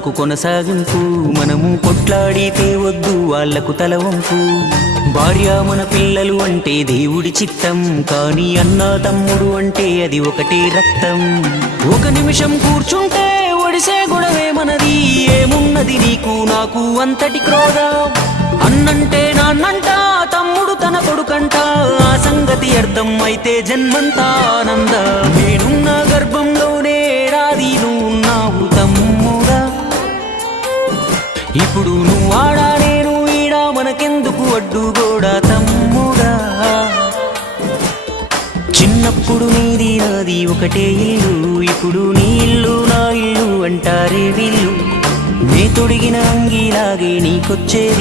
మనకు కొనసాగింపు. మనము కొట్లాడితే వద్దు వాళ్లకు తలవంపు. భార్య మన పిల్లలు అంటే దేవుడి చిత్తం, కానీ అన్న తమ్ముడు అంటే అది ఒకటే రక్తం. ఒక నిమిషం కూర్చుంటే ఒడిసే గొడవే మనది. ఏమున్నది నీకు నాకు అంతటి క్రోధం. అన్నంటే నాన్నంట, తమ్ముడు తన కొడుకంట. ఆ సంగతి అర్థం అయితే జన్మంతా ఆనంద. నేనున్న గర్భంలోనే ఏడాది నువ్వున్నావు తమ్ముడా. ఇప్పుడు నువ్వు ఆడా నేను ఈడా, మనకెందుకు అడ్డుగోడా తమ్ముడా. చిన్నప్పుడు నీది నాది ఒకటే ఇల్లు, ఇప్పుడు నీ ఇల్లు నా ఇల్లు అంటారే వీళ్ళు. నే తొడిగిన అంగీలాగే నీకొచ్చేది